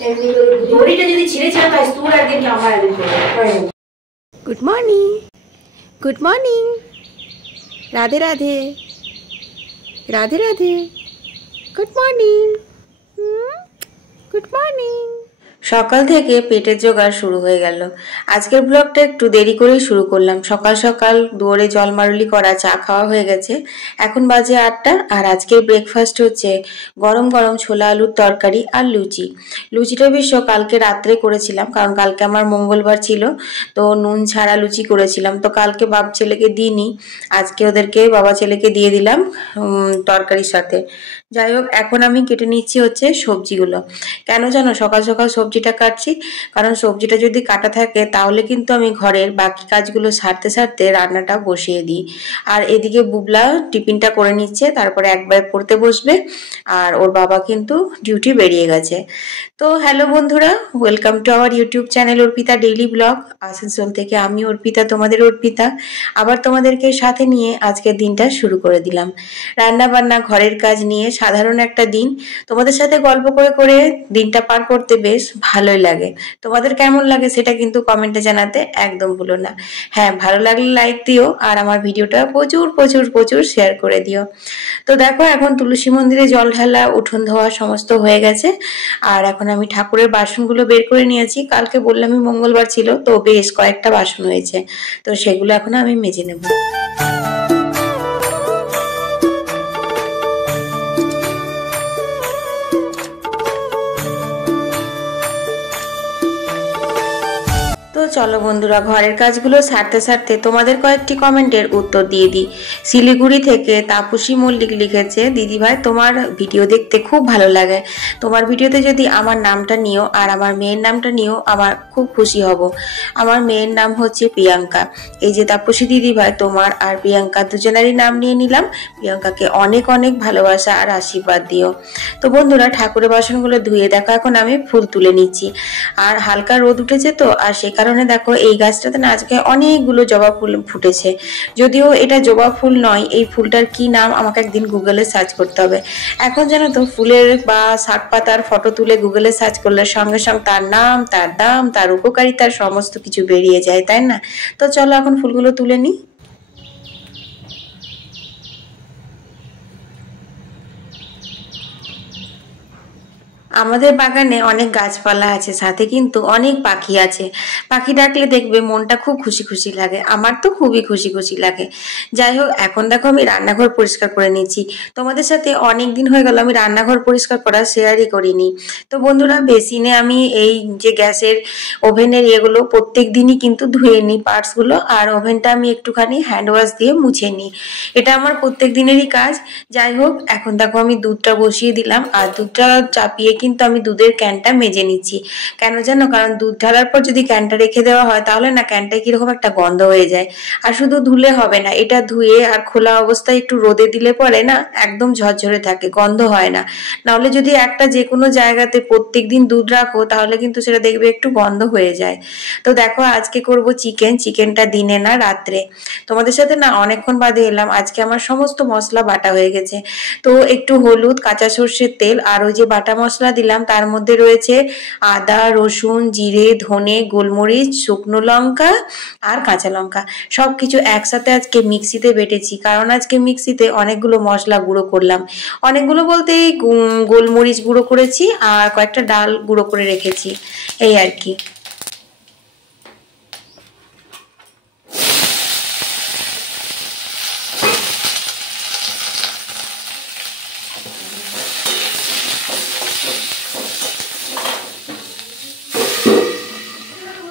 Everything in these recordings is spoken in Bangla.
দড়িটা যদি ছিঁড়ে ছিঁড়ে তাই তোর একদিন কি আমার একদিন করবে। Good morning, good morning, Radhe Radhe, Radhe Radhe, good morning, good morning. সকাল থেকে পেটের জোগাড় শুরু হয়ে গেল। আজকের ব্লগটা একটু দেরি করেই শুরু করলাম। সকাল সকাল দুয়ারে জলমারুলি করা, চা খাওয়া হয়ে গেছে। এখন বাজে 8টা। আর আজকের ব্রেকফাস্ট হচ্ছে গরম গরম ছোলা আলুর তরকারি আর লুচি। লুচিটা অবশ্য কালকে রাত্রে করেছিলাম, কারণ কালকে আমার মঙ্গলবার ছিল, তো নুন ছাড়া লুচি করেছিলাম। তো কালকে বাপ ছেলেকে দিইনি, আজকে ওদেরকে বাবা ছেলেকে দিয়ে দিলাম তরকারির সাথে। যাই হোক, এখন আমি কেটে নিচ্ছি হচ্ছে সবজিগুলো। কেন জানো সকাল সকাল সবজিটা কাটছি? কারণ সবজিটা যদি কাটা থাকে তাহলে কিন্তু আমি ঘরের বাকি কাজগুলো সারতে সারতে রান্নাটা বসিয়ে দিই। আর এদিকে বুবলা টিফিনটা করে নিচ্ছে, তারপরে একবার পড়তে বসবে। আর ওর বাবা কিন্তু ডিউটি বেরিয়ে গেছে। তো হ্যালো বন্ধুরা, welcome to our YouTube channel Arpita daily blog. Asansol থেকে আমি অর্পিতা, তোমাদের অর্পিতা, আবার তোমাদেরকে সাথে নিয়ে আজকের দিনটা শুরু করে দিলাম। রান্না বান্না, ঘরের কাজ নিয়ে সাধারণ একটা দিন। তোমাদের সাথে গল্প করে করে দিনটা পার করতে বেশ ভালোই লাগে। তোমাদের কেমন লাগে সেটা কিন্তু কমেন্টে জানাতে একদম ভুলো না। হ্যাঁ, ভালো লাগলে লাইক দিও, আর আমার ভিডিওটা প্রচুর প্রচুর প্রচুর শেয়ার করে দিও। তো দেখো, এখন তুলসী মন্দিরে জল ঢালা, উঠোন ধোয়া সমস্ত হয়ে গেছে। আর এখন আমি ঠাকুরের বাসনগুলো বের করে নিয়েছি। কালকে বললামই মঙ্গলবার ছিল, তো বেশ কয়েকটা বাসন হয়েছে, তো সেগুলো এখন আমি মেজে নেব। তো চলো বন্ধুরা, ঘরের কাজগুলো সারতে সারতে তোমাদের কয়েকটি কমেন্টের উত্তর দিয়ে দিই। শিলিগুড়ি থেকে তাপসী মল্লিক লিখেছে, দিদিভাই তোমার ভিডিও দেখতে খুব ভালো লাগে। তোমার ভিডিওতে যদি আমার নামটা নিও আর আমার মেয়ের নামটা নিও, আমার খুব খুশি হব। আমার মেয়ের নাম হচ্ছে প্রিয়াঙ্কা। এই যে তাপসী দিদিভাই, তোমার আর প্রিয়াঙ্কা দুজনেরই নাম নিয়ে নিলাম। প্রিয়াঙ্কাকে অনেক অনেক ভালোবাসা আর আশীর্বাদ দিও। তো বন্ধুরা, ঠাকুরের বাসনগুলো ধুয়ে দেখো এখন আমি ফুল তুলে নিচ্ছি। আর হালকা রোদ উঠেছে তো, আর সে কারণে দেখো এই গাছটাতে না আজকে অনেকগুলো জবা ফুল ফুটেছে। যদিও এটা জবা ফুল নয়, এই ফুলটার কি নাম আমাকে একদিন গুগলে সার্চ করতে হবে। এখন জানো তো, ফুলের বা শাক পাতার ফটো তুলে গুগলে সার্চ করলে সঙ্গে সঙ্গে তার নাম, তার দাম, তার উপকারিতার সমস্ত কিছু বেরিয়ে যায়, তাই না? তো চলো এখন ফুলগুলো তুলে নিই। আমাদের বাগানে অনেক গাছপালা আছে, সাথে কিন্তু অনেক পাখি আছে। পাখি ডাকলে দেখবে মনটা খুব খুশি খুশি লাগে। আমার তো খুবই খুশি খুশি লাগে। যাই হোক, এখন দেখো আমি রান্নাঘর পরিষ্কার করে নিচ্ছি। তোমাদের সাথে অনেক দিন হয়ে গেল আমি রান্নাঘর পরিষ্কার করা শেয়ারই করিনি। তো বন্ধুরা, বেসিনে আমি এই যে গ্যাসের ওভেনের এগুলো প্রত্যেক দিনই কিন্তু ধুয়ে নিই পার্টসগুলো, আর ওভেনটা আমি একটুখানি হ্যান্ড ওয়াশ দিয়ে মুছে নিই। এটা আমার প্রত্যেক দিনেরই কাজ। যাই হোক, এখন দেখো আমি দুধটা বসিয়ে দিলাম, আর দুধটা চাপিয়ে কিন্তু আমি দুধের ক্যানটা মেজে নিচ্ছি। কেন জানো? কারণ দুধ ঢালার পর যদি ক্যানটা রেখে দেওয়া হয় তাহলে না ক্যানটায় কিরকম একটা গন্ধ হয়ে যায়। আর শুধু ধুলে হবে না, এটা ধুয়ে আর খোলা অবস্থায় একটু রোদে দিলে পরে না একদম ঝরঝরে থাকে, গন্ধ হয় না। নাহলে যদি একটা যে কোনো জায়গাতে প্রত্যেকদিন দুধ রাখো তাহলে কিন্তু সেটা দেখবে একটু গন্ধ হয়ে যায়। তো দেখো, আজকে করব চিকেন। চিকেনটা দিনে না রাত্রে। তোমাদের সাথে না অনেকক্ষণ বাদে এলাম। আজকে আমার সমস্ত মশলা বাটা হয়ে গেছে। তো একটু হলুদ, কাঁচা সর্ষের তেল আর ওই যে বাটা মশলা দিলাম, তার মধ্যে রয়েছে আদা, রসুন, জিরে, ধনে, গোলমরিচ, শুকনো লঙ্কা আর কাঁচা লঙ্কা। সবকিছু একসাথে আজকে মিক্সিতে বেটেছি, কারণ আজকে মিক্সিতে অনেকগুলো মশলা গুঁড়ো করলাম। অনেকগুলো বলতে গোলমরিচ গুঁড়ো করেছি আর কয়েকটা ডাল গুঁড়ো করে রেখেছি, এই আর কি।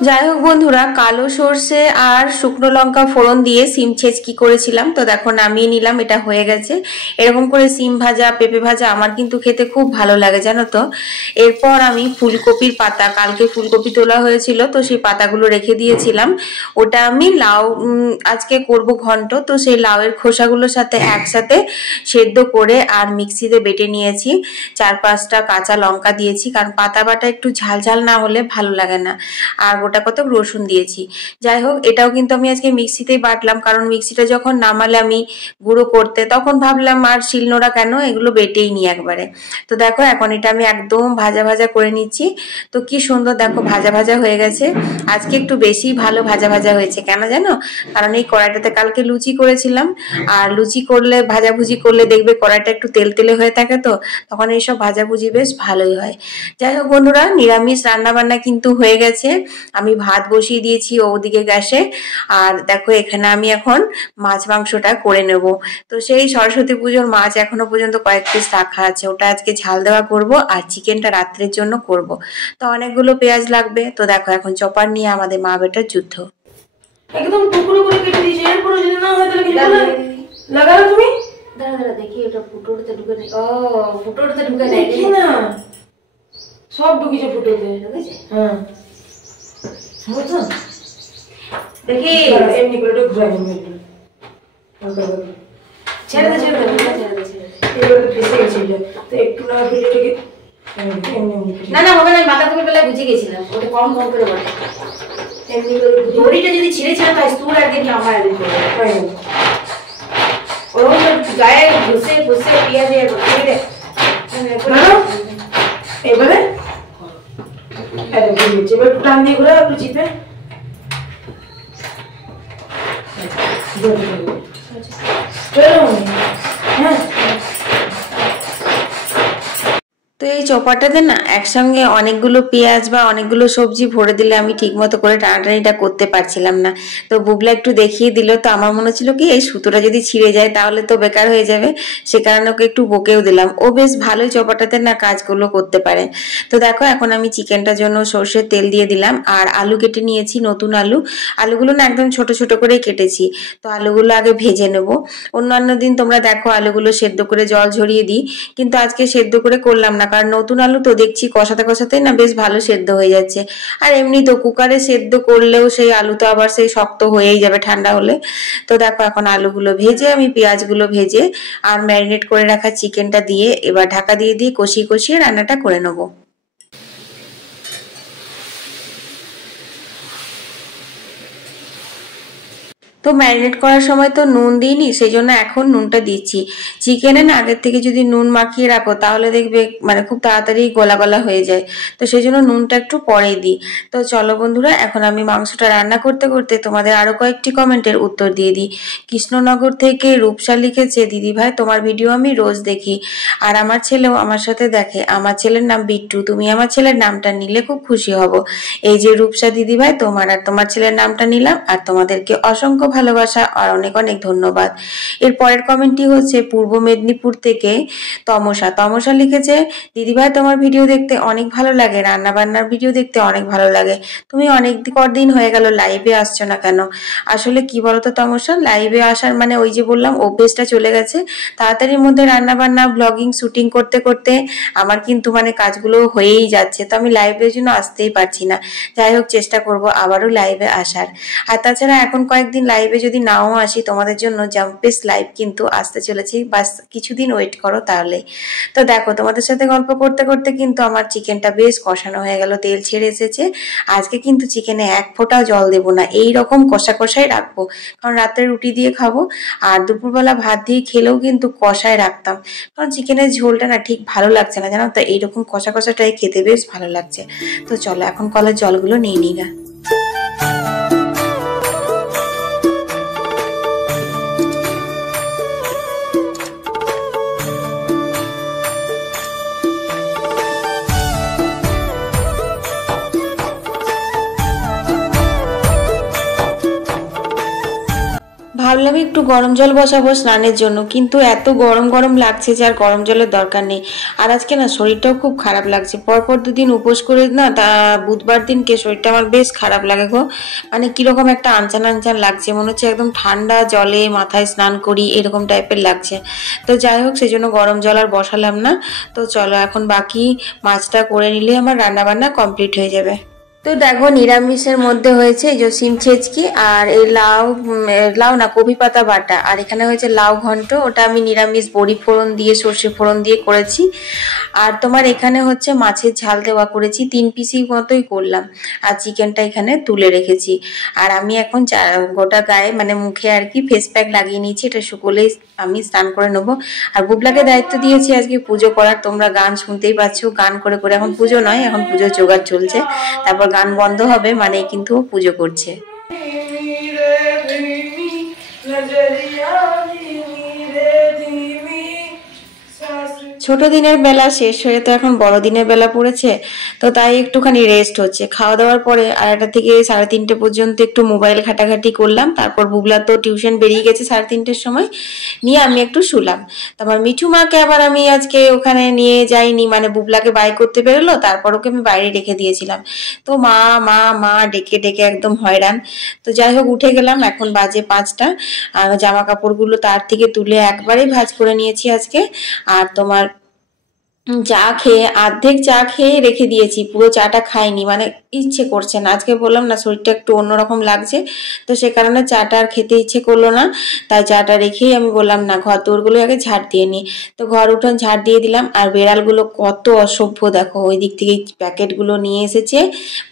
যাই হোক বন্ধুরা, কালো সর্ষে আর শুকনো লঙ্কা ফোড়ন দিয়ে সিম ছেঁচকি করেছিলাম, তো দেখো নামিয়ে নিলাম। এটা হয়ে গেছে। এরকম করে সিম ভাজা, পেঁপে ভাজা আমার কিন্তু খেতে খুব ভালো লাগে, জানো তো। এরপর আমি ফুলকপির পাতা, কালকে ফুলকপি তোলা হয়েছিল তো সেই পাতাগুলো রেখে দিয়েছিলাম। ওটা আমি লাউ আজকে করব ঘন্ট, তো সেই লাউয়ের খোসাগুলোর সাথে একসাথে সেদ্ধ করে আর মিক্সিতে বেটে নিয়েছি। 4-5টা কাঁচা লঙ্কা দিয়েছি, কারণ পাতা বাটা একটু ঝাল ঝাল না হলে ভালো লাগে না। আর গোটা কত রসুন দিয়েছি। যাই হোক, এটাও কিন্তু আমি আজকে মিক্সিতেই বাটলাম, কারণ মিক্সিটা যখন নামালে আমি গুঁড়ো করতে, তখন ভাবলাম আর শিলনোড়া কেন, এগুলো বেটেই নিই একবারে। তো দেখো এখন এটা আমি একদম ভাজা ভাজা করে নিচ্ছি। তো কি সুন্দর দেখো ভাজা ভাজা হয়ে গেছে। আজকে একটু বেশি ভালো ভাজা ভাজা হয়েছে, কেন জানো? কারণ এই কড়াইটাতে কালকে লুচি করেছিলাম, আর লুচি করলে ভাজাভুজি করলে দেখবে কড়াইটা একটু তেল তেলে হয়ে থাকে, তো তখন এইসব ভাজাভুজি বেশ ভালোই হয়। যাই হোক বন্ধুরা, নিরামিষ রান্না বান্না কিন্তু হয়ে গেছে। আমি ভাত বসিয়ে দিয়েছি ওদিকে গ্যাসে, আর দেখো এখানে আমি এখন মাছ মাংসটা করে নেব। তো সেই সরস্বতী পুজোর মাছ এখনো পর্যন্ত কয়েক পিস রাখা আছে, ওটা আজকে ঝাল দেওয়া করব, আর চিকেনটা রাত্রের জন্য করব। তো অনেকগুলো পেঁয়াজ লাগবে। তো দেখো এখন চপার নিয়ে আমাদের মা বেটার যুদ্ধ। একদম টুকরো করে কেটে দিয়েছি, এরপরে যদি না হয় তাহলে কিছু লাগালো তুমি। দাঁড়া দাঁড়া দেখি এটা ফুটোতে ঢুকে নেই। ও ফুটোতে ঢুকে নেই, দেখি না সব ঢুকেছে ফুটোতে, ঢুকেছে। হ্যাঁ বুঝছো, দেখি এমনি করে একটু ঘুরাই নেবে, ছেড়ে দে ছেড়ে দে ছেড়ে দে ছেড়ে দে, এবারে ফেসে গেছে এটা। তো একটু না ভিডিওটাকে না না হবে না, মাথা থেকে বেলা বুঝে গেছিলাম, ওটা কম কম করে বলে এমনি করে। দড়িটা যদি ছিঁড়েছিল তাই তোর একদিন কি আমার একদিন করে ওরকম গায়ে ঘুষে ঘুষে পেঁয়াজ ছেড়ে এবারে এবার টান দিয়ে ঘুরে একটু চিপে হ্যাঁ। তো এই চপারটাতে না একসঙ্গে অনেকগুলো পেঁয়াজ বা অনেকগুলো সবজি ভরে দিলে আমি ঠিক মতো করে টানাটানিটা করতে পারছিলাম না। তো বুবলা একটু দেখিয়ে দিল, তো আমার মনে ছিল কি এই সুতোটা যদি ছিঁড়ে যায় তাহলে তো বেকার হয়ে যাবে, সে কারণে ওকে একটু বকেও দিলাম। ও বেশ ভালোই চপারটাতে না কাজগুলো করতে পারে। তো দেখো এখন আমি চিকেনটার জন্য সর্ষের তেল দিয়ে দিলাম, আর আলু কেটে নিয়েছি, নতুন আলু। আলুগুলো না একদম ছোট ছোট করে কেটেছি। তো আলুগুলো আগে ভেজে নেব। অন্যান্য দিন তোমরা দেখো আলুগুলো সেদ্ধ করে জল ঝরিয়ে দিই, কিন্তু আজকে সেদ্ধ করে করলাম না, কারণ নতুন আলু তো দেখছি কষাতে কষাতেই না বেশ ভালো সেদ্ধ হয়ে যাচ্ছে। আর এমনি তো কুকারে সেদ্ধ করলেও সেই আলু তো আবার সেই শক্ত হয়েই যাবে ঠান্ডা হলে। তো দেখো এখন আলুগুলো ভেজে আমি পেঁয়াজগুলো ভেজে আর ম্যারিনেট করে রাখা চিকেনটা দিয়ে এবার ঢাকা দিয়ে দিয়ে কষিয়ে কষিয়ে রান্নাটা করে নেবো। তো ম্যারিনেট করার সময় তো নুন দিইনি, সেই জন্য এখন নুনটা দিচ্ছি। চিকেনে না আগের থেকে যদি নুন মাখিয়ে রাখো তাহলে দেখবে মানে খুব তাড়াতাড়ি গলা গলা হয়ে যায়, তো সেই জন্য নুনটা একটু পরেই দিই। তো চলো বন্ধুরা, এখন আমি মাংসটা রান্না করতে করতে তোমাদের আরো কয়েকটি কমেন্টের উত্তর দিয়ে দিই। কৃষ্ণনগর থেকে রূপসা লিখেছে, দিদি ভাই তোমার ভিডিও আমি রোজ দেখি, আর আমার ছেলেও আমার সাথে দেখে, আমার ছেলের নাম বিট্টু, তুমি আমার ছেলের নামটা নিলে খুব খুশি হব। এই যে রূপসা দিদি ভাই, তোমার আর তোমার ছেলের নামটা নিলাম, আর তোমাদেরকে অসংখ্য ভালোবাসা আর অনেক অনেক ধন্যবাদ। এর পরের কমেন্টটি হচ্ছে পূর্ব মেদিনীপুর থেকে তমসা লিখেছে, দিদি ভাই তোমার ভিডিও দেখতে অনেক ভালো লাগে, রান্না বান্নার ভিডিও দেখতে অনেক ভালো লাগে, তুমি অনেক কদিন হয়ে গেল লাইভে আসছো না কেন? আসলে কি বলতো তমসা, লাইভে আসার মানে ওই যে বললাম অভ্যেসটা চলে গেছে। তাড়াতাড়ির মধ্যে রান্না বান্না ব্লগিং শুটিং করতে করতে আমার কিন্তু মানে কাজগুলো হয়েই যাচ্ছে, তো আমি লাইভের জন্য আসতেই পারছি না। যাই হোক চেষ্টা করব আবারও লাইভে আসার। আর তাছাড়া এখন কয়েকদিন লাইভে যদি নাও আসি, তোমাদের জন্য জাম্পেস লাইভ কিন্তু আসতে চলেছি, বাস কিছুদিন ওয়েট করো তাহলে। তো দেখো তোমাদের সাথে গল্প করতে করতে কিন্তু আমার চিকেনটা বেশ কষানো হয়ে গেল, তেল ছেড়ে এসেছে। আজকে কিন্তু চিকেনে এক ফোঁটাও জল দেবো না, এইরকম কষা কষাই রাখবো, কারণ রাতে রুটি দিয়ে খাবো, আর দুপুরবেলা ভাত দিয়ে খেলেও কিন্তু কষায় রাখতাম, কারণ চিকেনের ঝোলটা না ঠিক ভালো লাগছে না জানো, তো এইরকম কষা কষাটাই খেতে বেশ ভালো লাগছে। তো চলো এখন কলের জলগুলো নিয়ে নিই গা। ভাবলাম একটু গরম জল বসাবো স্নানের জন্য, কিন্তু এত গরম গরম লাগছে যে আর গরম জলের দরকার নেই। আর আজকে না শরীরটাও খুব খারাপ লাগছে, পরপর দুদিন উপোস করে না, তা বুধবার দিনকে শরীরটা আমার বেশ খারাপ লাগে গো, মানে কিরকম একটা আনচান আনচান লাগছে, মনে হচ্ছে একদম ঠান্ডা জলে মাথায় স্নান করি এরকম টাইপের লাগছে। তো যাই হোক সেই জন্য গরম জল আর বসালাম না। তো চলো এখন বাকি মাছটা করে নিলে আমার রান্না বান্না কমপ্লিট হয়ে যাবে। তো তো দেখো নিরামিষের মধ্যে হয়েছে এই যে সিম ছেচকি আর এই লাউ না কপি পাতা বাটা, আর এখানে হয়েছে লাউ ঘন্ট, ওটা আমি নিরামিষ বড়ি ফোড়ন দিয়ে সর্ষে ফোড়ন দিয়ে করেছি। আর তোমার এখানে হচ্ছে মাছের ঝাল দেওয়া করেছি, 3 পিসি মতোই করলাম, আর চিকেনটা এখানে তুলে রেখেছি। আর আমি এখন গোটা গায়ে মানে মুখে আর কি ফেস প্যাক লাগিয়ে নিয়েছি, এটা শুকোলেই আমি স্নান করে নেবো। আর বুবলাকে দায়িত্ব দিয়েছি আজকে পুজো করার, তোমরা গান শুনতেই পাচ্ছ, গান করে করে, এখন পুজো নয়, এখন পুজোর জোগাড় চলছে, তারপর গান বন্ধ হবে মানে কিন্তু পুজো করছে। ছোট দিনের বেলা শেষ হয়ে তো এখন বড় দিনের বেলা পড়েছে, তো তাই একটুখানি রেস্ট হচ্ছে। খাওয়া দাওয়ার পরে 2:30 থেকে 3:30 পর্যন্ত একটু মোবাইল ঘাটাঘাটি করলাম, তারপর বুবলা তো টিউশন বেরিয়ে গেছে 3:30-র সময়, নিয়ে আমি একটু শুলাম। তারপর মিঠু মাকে আবার আমি আজকে ওখানে নিয়ে যাইনি, মানে বুবলাকে বাই করতে বেরোলো, তারপর ওকে আমি বাইরে রেখে দিয়েছিলাম। তো মা মা মা ডেকে ডেকে একদম হয়রান। তো যাই হোক উঠে গেলাম, এখন বাজে 5টা। আর জামা কাপড়গুলো তার থেকে তুলে একবারে ভাঁজ করে নিয়েছি আজকে। আর তোমার চা খেয়ে অর্ধেক চা খেয়ে রেখে দিয়েছি, পুরো চাটা খাইনি, মানে ইচ্ছে করছে না, আজকে বললাম না শরীরটা একটু অন্যরকম লাগছে, তো সে কারণে চাটা আর খেতে ইচ্ছে করলো না। তাই চাটা রেখেই আমি বললাম না ঘর দৌড়গুলো আগে ঝাড় দিয়ে নিই, তো ঘর উঠোন ঝাড় দিয়ে দিলাম। আর বেড়ালগুলো কত অসভ্য দেখো, ওই দিক থেকে প্যাকেটগুলো নিয়ে এসেছে,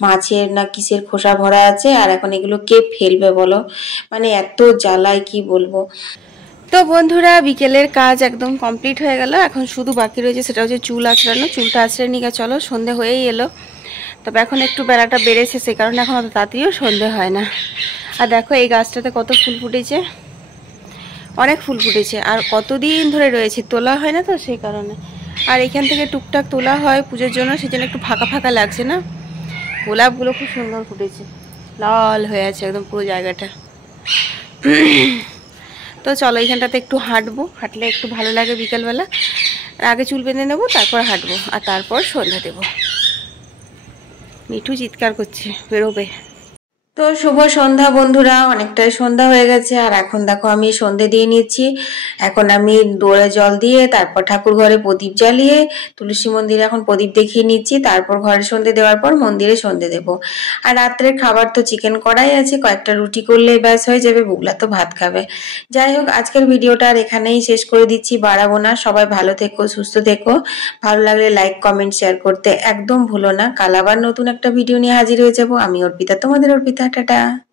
মাছের না কিসের খোসা ভরা আছে, আর এখন এগুলো কে ফেলবে বলো, মানে এত জ্বালায় কি বলবো। তো বন্ধুরা বিকেলের কাজ একদম কমপ্লিট হয়ে গেল, এখন শুধু বাকি রয়েছে সেটা হচ্ছে চুল আঁচড়ানো। চুলটা আঁচড়ে নিয়ে চলো, সন্ধে হয়েই এলো, তবে এখন একটু বেলাটা বেড়েছে, সে কারণে এখন অত তাড়াতাড়িও সন্ধে হয় না। আর দেখো এই গাছটাতে কত ফুল ফুটেছে, অনেক ফুল ফুটেছে, আর কতদিন ধরে রয়েছে, তোলা হয় না তো সেই কারণে। আর এখান থেকে টুকটাক তোলা হয় পুজোর জন্য, সেজন্য একটু ফাঁকা ফাঁকা লাগছে না। গোলাপগুলো খুব সুন্দর ফুটেছে, লাল হয়ে আছে একদম পুরো জায়গাটা। তো চলো এইখানটাতে একটু হাঁটবো, হাঁটলে একটু ভালো লাগে বিকেলবেলা। আগে চুল বেঁধে নেবো, তারপর হাঁটবো, আর তারপর সন্ধ্যা দেবো। মিঠু চিৎকার করছে বেরোবে। তো শুভ সন্ধ্যা বন্ধুরা, অনেকটাই সন্ধ্যা হয়ে গেছে, আর এখন দেখো আমি সন্ধে দিয়ে নিচ্ছি। এখন আমি দোরে জল দিয়ে তারপর ঠাকুর ঘরে প্রদীপ জ্বালিয়ে তুলসী মন্দিরে এখন প্রদীপ দেখিয়ে নিচ্ছি, তারপর ঘরে সন্ধে দেওয়ার পর মন্দিরে সন্ধে দেবো। আর রাত্রের খাবার তো চিকেন কড়াই আছে, কয়েকটা রুটি করলে ব্যাস হয়ে যাবে, বুবলা তো ভাত খাবে। যাই হোক আজকের ভিডিওটা আর এখানেই শেষ করে দিচ্ছি, বাড়াবো না। সবাই ভালো থেকো, সুস্থ থেকো, ভালো লাগলে লাইক কমেন্ট শেয়ার করতে একদম ভুলো না। কাল আবার নতুন একটা ভিডিও নিয়ে হাজির হয়ে যাবো। আমি অর্পিতা, তোমাদের অর্পিতা। টাটা।